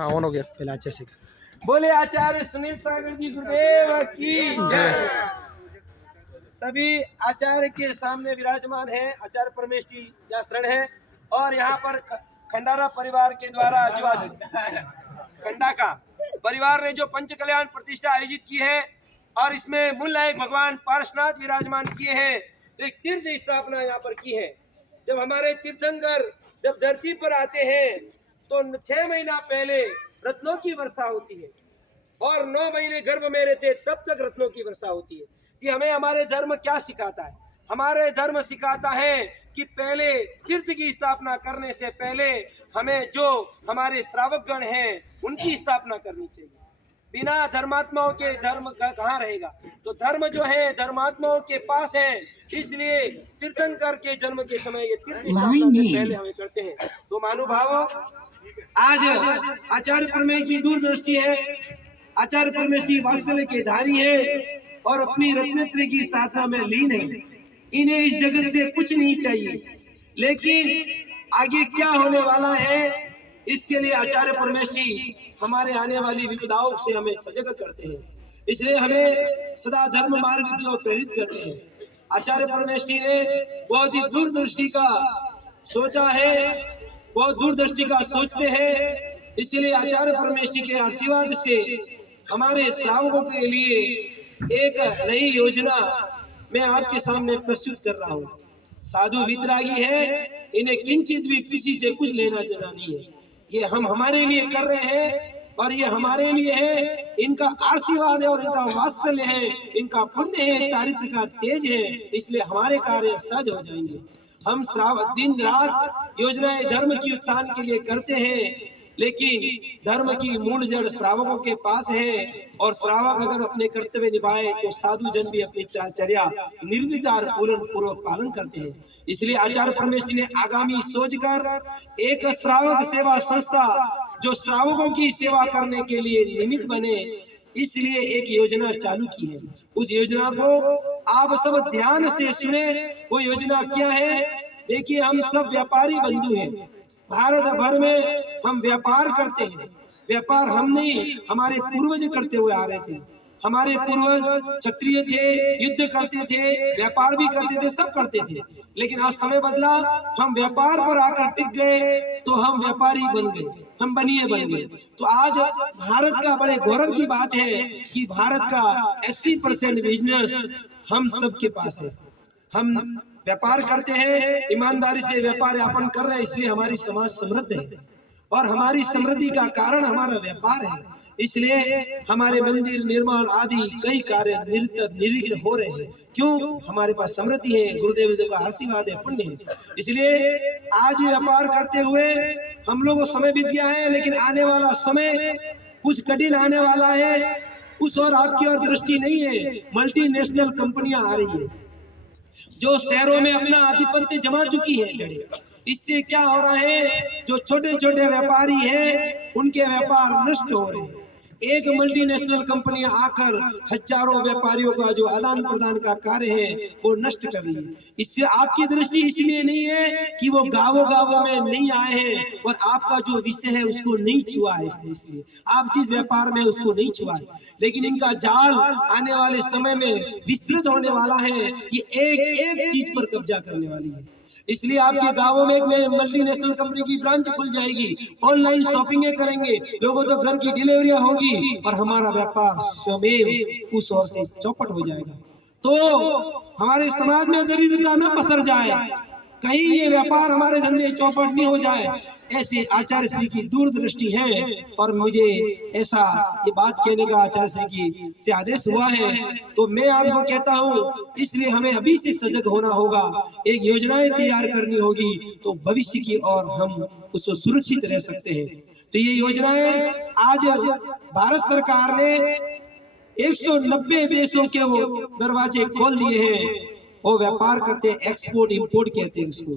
हाँ ऑन हो गया। पहले अच्छे से बोले आचार्य सुनील सागर जी गुरुदेव की जय। सभी आचार्य के सामने विराजमान हैं। आचार्य परमेश जी या शरण है और यहाँ पर खंडारा परिवार के द्वारा जो खंडा का परिवार ने जो पंच कल्याण प्रतिष्ठा आयोजित की है और इसमें मूल नायक भगवान पार्श्वनाथ विराजमान किए हैं। तो एक तीर्थ स्थापना यहाँ पर की है। जब हमारे तीर्थंकर जब धरती पर आते हैं तो 6 महीना पहले रत्नों की वर्षा होती है और 9 महीने गर्भ में रहते तब तक रत्नों की वर्षा होती है। कि हमें हमारे धर्म क्या सिखाता है? हमारे धर्म सिखाता है कि पहले तीर्थ की स्थापना करने से पहले हमें जो हमारे श्रावकगण हैं उनकी स्थापना करनी चाहिए। बिना धर्मात्माओं के धर्म कहाँ रहेगा? तो धर्म जो है धर्मात्माओं के पास है, इसलिए तीर्थंकर के जन्म के समय ये तीर्थ स्थापना से पहले हमें करते हैं। तो महानुभावों, आज आचार्य परमेश की दूरदृष्टि है, आचार्य परमेश जी वात्सल्य के धारी है और अपनी रत्नेत्री की साधना में लीन है। इन्हें इस जगत से कुछ नहीं चाहिए, लेकिन आगे क्या होने वाला है इसके लिए आचार्य परमेश जी हमारे आने वाली विपदाओं से हमें सजग करते हैं। इसलिए हमें सदा धर्म मार्ग की ओर प्रेरित करते हैं। आचार्य परमेश जी ने बहुत ही दूरदृष्टि का सोचा है, बहुत दूरदृष्टि का सोचते हैं। इसलिए आचार्य परमेश जी के आशीर्वाद से हमारे श्रावकों के लिए एक नई योजना मैं आपके सामने प्रस्तुत कर रहा हूँ। साधु वितरागी है, इन्हें किंचित भी किसी से कुछ लेना देना नहीं है। ये हम हमारे लिए कर रहे हैं और ये हमारे लिए है। इनका आशीर्वाद है और इनका वात्सल्य है, इनका पुण्य है, चारित्र का तेज है, इसलिए हमारे कार्य सहज हो जाएंगे। हम दिन रात योजनाएं धर्म की उत्थान के लिए करते हैं, लेकिन धर्म की मूल जड़ श्रावकों के पास है और श्रावक अगर अपने कर्तव्य निभाए तो साधु जन भी अपनी चर्या निर्विचार पूर्वक पालन करते हैं। इसलिए आचार्य परमेश जी ने आगामी सोचकर एक श्रावक सेवा संस्था जो श्रावकों की सेवा करने के लिए निमित्त बने, इसलिए एक योजना चालू की है। उस योजना को आप सब ध्यान से सुने। वो योजना क्या है? देखिए, हम सब व्यापारी बंधु हैं। भारत भर में हम व्यापार करते हैं। व्यापार हम नहीं, हमारे पूर्वज करते हुए आ रहे थे। हमारे पूर्वज क्षत्रिय थे, युद्ध करते थे, व्यापार भी करते थे, सब करते थे। लेकिन आज समय बदला, हम व्यापार पर आकर टिक गए तो हम व्यापारी बन गए, हम बनिए बन गए। तो आज भारत का बड़े गौरव की बात है कि भारत का 80% बिजनेस हम सबके पास है। हम व्यापार करते हैं, ईमानदारी से व्यापार यापन कर रहे हैं, इसलिए हमारी समाज समृद्ध है और हमारी समृद्धि का कारण हमारा व्यापार है। इसलिए हमारे मंदिर निर्माण आदि कई कार्य निर्विघ्न हो रहे हैं। क्यों? हमारे पास समृद्धि है, गुरुदेव जी का आशीर्वाद है, पुण्य है। इसलिए आज व्यापार करते हुए हम लोगों को समय बीत गया है, लेकिन आने वाला समय कुछ कठिन आने वाला है। उस और आपकी और दृष्टि नहीं है। मल्टीनेशनल कंपनियां आ रही है जो शहरों में अपना आधिपत्य जमा चुकी है जड़े। इससे क्या हो रहा है? जो छोटे छोटे व्यापारी हैं उनके व्यापार नष्ट हो रहे हैं। एक मल्टीनेशनल कंपनी आकर हजारों व्यापारियों का जो आदान प्रदान का कार्य है वो नष्ट कर रही है। इससे आपकी दृष्टि इसलिए नहीं है कि वो गाँवों गाँवों में नहीं आए हैं और आपका जो विषय है उसको नहीं छुआ है, इसलिए आप जिस व्यापार में उसको नहीं छुआ है। लेकिन इनका जाल आने वाले समय में विस्तृत होने वाला है। ये एक एक चीज पर कब्जा करने वाली है। इसलिए आपके गांवों में एक मल्टीनेशनल कंपनी की ब्रांच खुल जाएगी, ऑनलाइन शॉपिंग करेंगे, लोगों तो घर की डिलीवरियां होगी और हमारा व्यापार स्वयं उस ओर से चौपट हो जाएगा। तो हमारे समाज में दरिद्रता न पसर जाए, कहीं ये व्यापार हमारे धंधे चौपट नहीं हो जाए, ऐसे आचार्य श्री की दूरदृष्टि है। और मुझे ऐसा ये बात कहने का आचार्य श्री की से आदेश हुआ है, तो मैं आपको कहता हूँ, इसलिए हमें अभी से सजग होना होगा, एक योजनाएं तैयार करनी होगी, तो भविष्य की ओर हम उसको सुरक्षित रह सकते हैं। तो ये योजनाएं आज भारत सरकार ने 190 देशों के वो दरवाजे खोल दिए हैं। वो व्यापार करते हैं, एक्सपोर्ट इंपोर्ट कहते हैं उसको।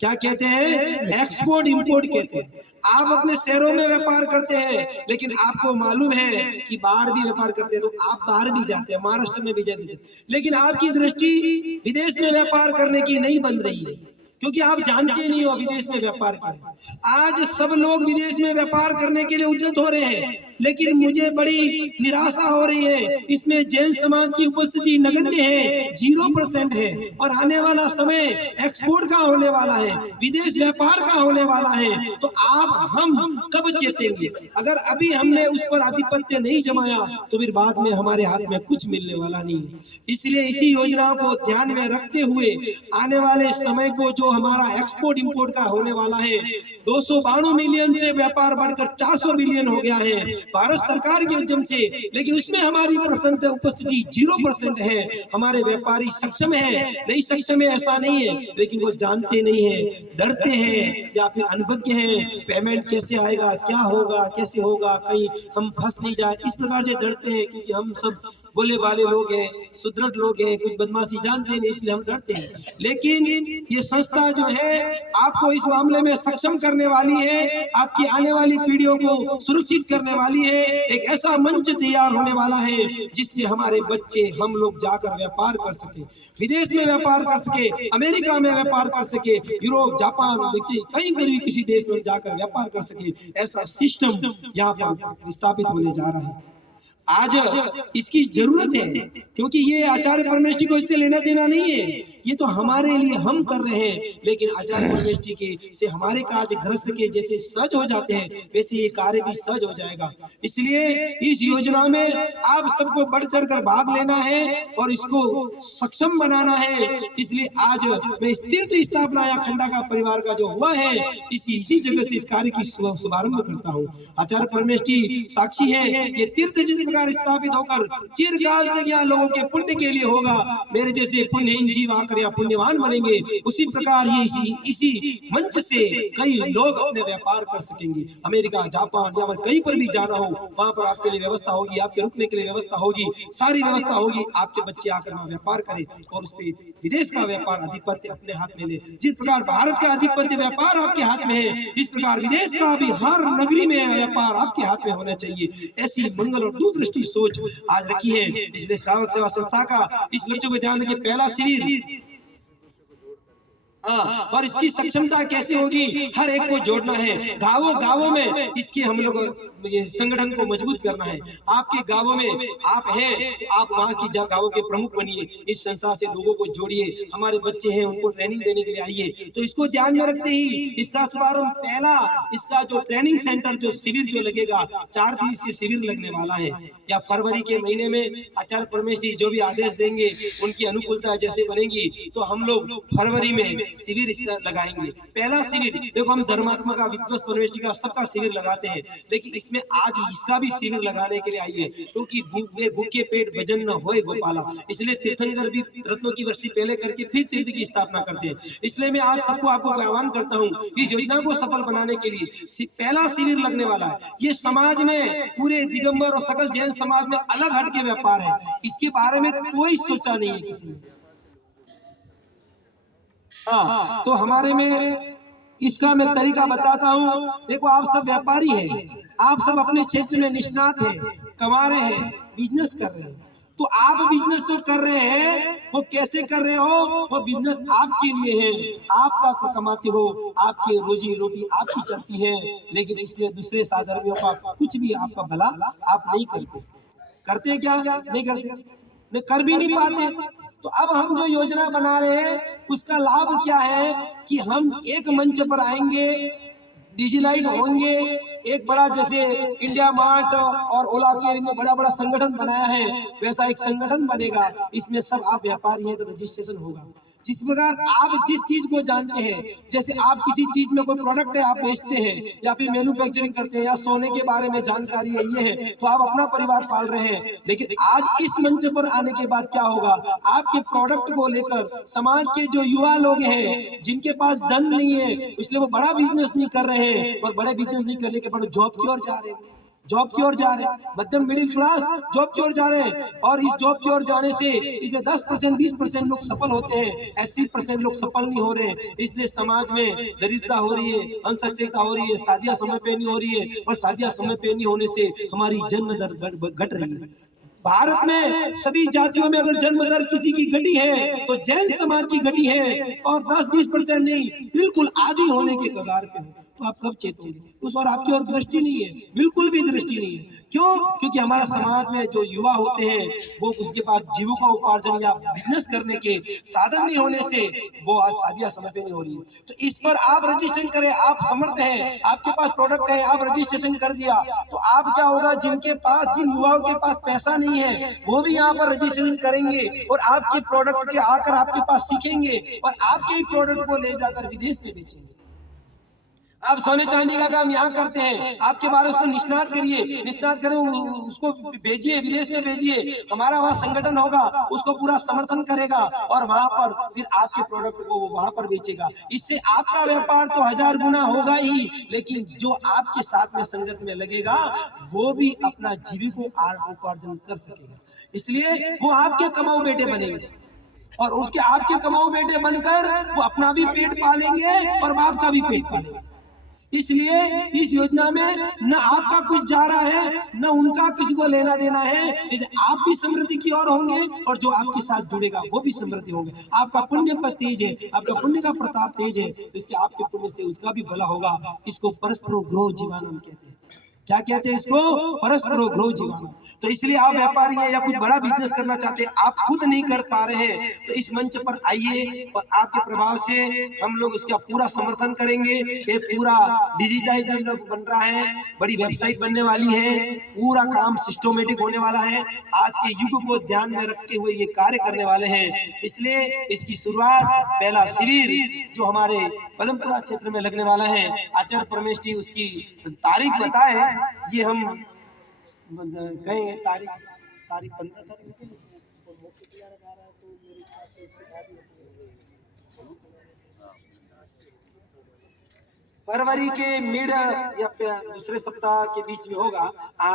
क्या कहते हैं? एक्सपोर्ट इंपोर्ट कहते हैं। आप अपने शहरों में व्यापार करते हैं, लेकिन आपको मालूम है कि बाहर भी व्यापार करते हैं, तो आप बाहर भी जाते हैं, महाराष्ट्र में भी जाते हैं, लेकिन आपकी दृष्टि विदेश में व्यापार करने की नहीं बन रही है। क्योंकि आप जानते नहीं हो विदेश में व्यापार क्या है। आज सब लोग विदेश में व्यापार करने के लिए उद्यत हो रहे हैं, लेकिन मुझे बड़ी निराशा हो रही है। इसमें जैन समाज की उपस्थिति नगण्य है, 0% है। और आने वाला समय एक्सपोर्ट का होने वाला है, विदेश व्यापार का होने वाला है। तो आप हम कब चेतेंगे? अगर अभी हमने उस पर आधिपत्य नहीं जमाया तो फिर बाद में हमारे हाथ में कुछ मिलने वाला नहीं है। इसलिए इसी योजना को ध्यान में रखते हुए आने वाले समय को जो हमारा एक्सपोर्ट इंपोर्ट का होने वाला है, 292 मिलियन से व्यापार बढ़कर 400 बिलियन हो गया है भारत सरकार के उद्यम से। लेकिन उसमें हमारी उपस्थिति 0% है। हमारे व्यापारी सक्षम है नहीं सक्षम है ऐसा नहीं है, लेकिन वो जानते नहीं है, डरते हैं या फिर अनभिज्ञ हैं। पेमेंट कैसे आएगा, क्या होगा, कैसे होगा, कहीं हम फंस नहीं जाए, इस प्रकार से डरते हैं। क्योंकि हम सब बोले वाले लोग हैं, सुदृढ़ लोग हैं, कुछ बदमाशी जानते नहीं, इसलिए हम डरते हैं। लेकिन ये संस्था जो है आपको इस मामले में सक्षम करने वाली है, आपकी आने वाली पीढ़ियों को सुरक्षित करने वाली है। एक ऐसा मंच तैयार होने वाला है जिसमें हमारे बच्चे, हम लोग जाकर व्यापार कर सके, विदेश में व्यापार कर सके, अमेरिका में व्यापार कर सके, यूरोप, जापान, कहीं पर भी किसी देश में जाकर व्यापार कर सके, ऐसा सिस्टम यहाँ पर स्थापित होने जा रहा है। आज इसकी जरूरत है, क्योंकि ये आचार्य परमेष्ठी को इससे लेना देना नहीं है, ये तो हमारे लिए हम कर रहे हैं। लेकिन आचार्य परमेष्ठी के से हमारे कार्य गृहस्थ के जैसे सहज हो जाते हैं, वैसे ये कार्य भी सहज हो जाएगा। इसलिए इस योजना में आप सबको बढ़ चढ़ कर भाग लेना है और इसको सक्षम बनाना है। इसलिए आज मैं इस तीर्थ स्थापना या खंडा का परिवार का जो हुआ है, इसी जगह से इस कार्य की शुभारंभ करता हूँ। आचार्य परमेष्ठी साक्षी है, ये तीर्थ जिस प्रकार स्थापित होकर चिरकाल तक यहाँ लोगों के पुण्य के लिए होगा, मेरे जैसे पुण्यहीन जीव आकर यहाँ पुण्यवान बनेंगे, उसी प्रकार ही इसी मंच से कई लोग अपने व्यापार कर सकेंगे। अमेरिका, जापान या कहीं पर भी जाना हो, वहां पर आपके लिए व्यवस्था होगी, आपके रुकने के लिए व्यवस्था होगी, सारी व्यवस्था होगी। आपके बच्चे आकर वहां व्यापार करें और उस पर विदेश का व्यापार आधिपत्य अपने हाथ में ले। जिस प्रकार भारत का आधिपत्य व्यापार आपके हाथ में है, इस प्रकार विदेश का भी हर नगरी में व्यापार आपके हाथ में होना चाहिए। ऐसी मंगल और दूरदृष्टि सोच आज रखी है। इसलिए श्रावक सेवा संस्था का इस लक्ष्य को ध्यान रखिए, पहला शिविर और इसकी सक्षमता कैसे होगी, हर एक को जोड़ना है। गांवों में इसके हम लोग ये संगठन को मजबूत करना है। आपके गांवों में आप हैं तो आप वहां की गांवों के प्रमुख बनिए, इस संस्था से लोगों को जोड़िए। हमारे बच्चे हैं उनको ट्रेनिंग देने के लिए आइए। तो इसको ध्यान में रखते ही इसका शुभारंभ पहला इसका जो ट्रेनिंग सेंटर जो शिविर जो लगेगा, 4 दिवसीय शिविर लगने वाला है। या फरवरी के महीने में आचार्य परमेष्ठी जो भी आदेश देंगे, उनकी अनुकूलता जैसे बनेगी तो हम लोग फरवरी में शिविर लगाएंगे। पहला शिविर देखो, हम धर्मात्मा का, विद्वस्त परमेष्ठी का, सबका शिविर लगाते हैं, लेकिन इसमें आज इसका भी शिविर लगाने के लिए आई है। क्योंकि भूखे पेट भजन न होए गोपाला, इसलिए तीर्थंकर भी रत्नों की वृष्टि पहले करके फिर तीर्थ की स्थापना करते हैं। इसलिए मैं आज सबको आपको आह्वान करता हूँ, इस योजना को सफल बनाने के लिए पहला शिविर लगने वाला है। ये समाज में पूरे दिगंबर और सकल जैन समाज में अलग हट के व्यापार है, इसके बारे में कोई सोचा नहीं है किसी ने। तो हमारे में इसका मैं तरीका बताता हूँ। देखो, आप सब व्यापारी हैं, आप सब अपने क्षेत्र में निष्णात हैं, कमा रहे हैं, बिजनेस कर रहे हैं। तो आप बिजनेस जो कर रहे हैं वो कैसे कर रहे हो, वो बिजनेस आपके लिए है, आप कमाते हो, आपकी रोजी रोटी आपकी चलती है। लेकिन इसमें दूसरे साधर्मियों का कुछ भी आपका भला आप नहीं करते क्या? नहीं करते, नहीं कर भी नहीं पाते। तो अब हम जो योजना बना रहे हैं उसका लाभ क्या है कि हम एक मंच पर आएंगे, डिजिलाइट होंगे, एक बड़ा जैसे इंडिया मार्ट और ओला के बड़ा बड़ा संगठन बनाया है, वैसा एक संगठन बनेगा। इसमें सब आप व्यापारी हैं तो रजिस्ट्रेशन होगा। जिस प्रकार आप जिस चीज को जानते हैं, जैसे आप किसी चीज में कोई प्रोडक्ट है आप बेचते हैं या फिर मैन्युफैक्चरिंग करते हैं या सोने के बारे में जानकारी है, ये है तो आप अपना परिवार पाल रहे हैं। लेकिन आज इस मंच पर आने के बाद क्या होगा, आपके प्रोडक्ट को लेकर समाज के जो युवा लोग हैं जिनके पास धन नहीं है, इसलिए वो बड़ा बिजनेस नहीं कर रहे हैं, और बड़े बिजनेस नहीं करने के बाद जॉब की ओर जा रहे हैं, जॉब की ओर जा रहे हैं, मध्यम मिडिल क्लास जॉब की ओर जा रहे हैं। और इस जॉब की ओर जाने से इसमें 10% 20% लोग सफल होते हैं, 80% लोग सफल नहीं हो रहे हैं। इसलिए समाज में दरिद्रता हो रही है, अनसक्षमता हो रही है, शादियां समय पे नहीं हो रही है, और शादियां समय पे नहीं होने से हमारी जन्म दर घट रही है। भारत में सभी जातियों में अगर जन्म दर किसी की घटी है तो जैन समाज की घटी है, और 10-20% नहीं, बिल्कुल आधी होने के कगार पे हो, तो आप कब चेतोगे? उस और आपकी और दृष्टि नहीं है, बिल्कुल भी दृष्टि नहीं है। क्यों? क्योंकि हमारा समाज में जो युवा होते हैं वो उसके पास जीविका उपार्जन या बिजनेस करने के साधन नहीं होने से वो आज शादियां समय पे नहीं हो रही है। तो इस पर आप रजिस्ट्रेशन करें, आप समर्थ हैं, आपके पास प्रोडक्ट है, आप रजिस्ट्रेशन कर दिया, तो आप क्या होगा, जिनके पास, जिन युवाओं के पास पैसा नहीं है वो भी यहाँ पर रजिस्ट्रेशन करेंगे और आपके प्रोडक्ट के आकर आपके पास सीखेंगे और आपके ही प्रोडक्ट को ले जाकर विदेश में बेचेंगे। आप सोने चांदी का काम यहाँ करते हैं, आपके बारे उसको निष्णात करिए, निष्णात करें, उसको भेजिए, विदेश में भेजिए, हमारा वहाँ संगठन होगा, उसको पूरा समर्थन करेगा और वहां पर फिर आपके प्रोडक्ट को वो वहां पर बेचेगा। इससे आपका व्यापार तो 1000 गुना होगा ही, लेकिन जो आपके साथ में संगत में लगेगा वो भी अपना जीविकोपार्जन कर सकेगा। इसलिए वो आपके कमाऊ बेटे बनेंगे और उनके आपके कमाऊ बेटे बनकर वो अपना भी पेट पालेंगे और बाप का भी पेट पालेंगे। इसलिए इस योजना में न आपका कुछ जा रहा है न उनका किसी को लेना देना है, आप भी समृद्धि की ओर होंगे और जो आपके साथ जुड़ेगा वो भी समृद्धि होंगे। आपका पुण्य पर तेज है, आपका पुण्य का प्रताप तेज है, तो इसके आपके पुण्य से उसका भी भला होगा। इसको परस्परो ग्रोह जीवानम कहते हैं। क्या कहते हैं इसको? परस्परो ग्रोह जीवानम। तो इसलिए आप व्यापारी हैं या कुछ बड़ा बिजनेस करना चाहते हैं, आप खुद नहीं कर पा रहे हैं, तो इस मंच पर आइए और आपके प्रभाव से हम लोग इसका पूरा समर्थन करेंगे। ये पूरा डिजिटाइज बन रहा है, बड़ी वेबसाइट बनने वाली है, पूरा काम सिस्टमेटिक होने वाला है। आज के युग को ध्यान में रखते हुए ये कार्य करने वाले हैं। इसलिए इसकी शुरुआत, पहला शिविर जो हमारे पदमपुरा क्षेत्र में लगने वाला है, आचार्य परमेश जी उसकी तारीख बताए, ये हम कहें तारीख 15 तारीख फरवरी के मिड या दूसरे सप्ताह के बीच में होगा।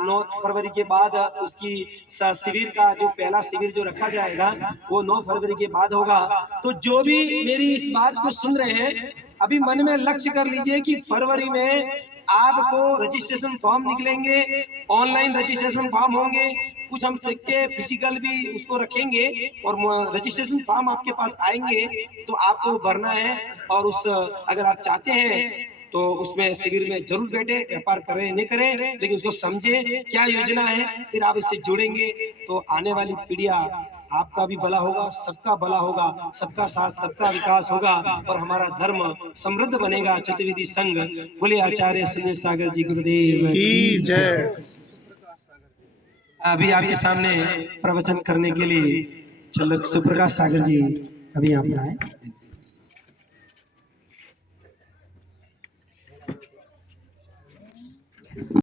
9 फरवरी के बाद उसकी शिविर का जो पहला शिविर जो रखा जाएगा वो 9 फरवरी के बाद होगा। तो जो भी मेरी इस बात को सुन रहे हैं, अभी मन में लक्ष्य कर लीजिए कि फरवरी में आपको रजिस्ट्रेशन फॉर्म निकलेंगे, ऑनलाइन रजिस्ट्रेशन फॉर्म होंगे, कुछ हम सिक्के फिजिकल भी उसको रखेंगे और रजिस्ट्रेशन फॉर्म आपके पास आएंगे तो आपको भरना है। और उस अगर आप चाहते हैं तो उसमें शिविर में जरूर बैठे, व्यापार करें नहीं करें लेकिन उसको समझे क्या योजना है, फिर आप इससे जुड़ेंगे तो आने वाली पीढ़ियां आपका भी भला होगा, सबका भला होगा, सबका साथ सबका विकास होगा और हमारा धर्म समृद्ध बनेगा। चतुर्वेदी संघ बोले आचार्य संजय सागर जी गुरुदेव की जय। अभी आपके सामने प्रवचन करने के लिए सुप्रकाश सागर जी अभी यहाँ पर आए।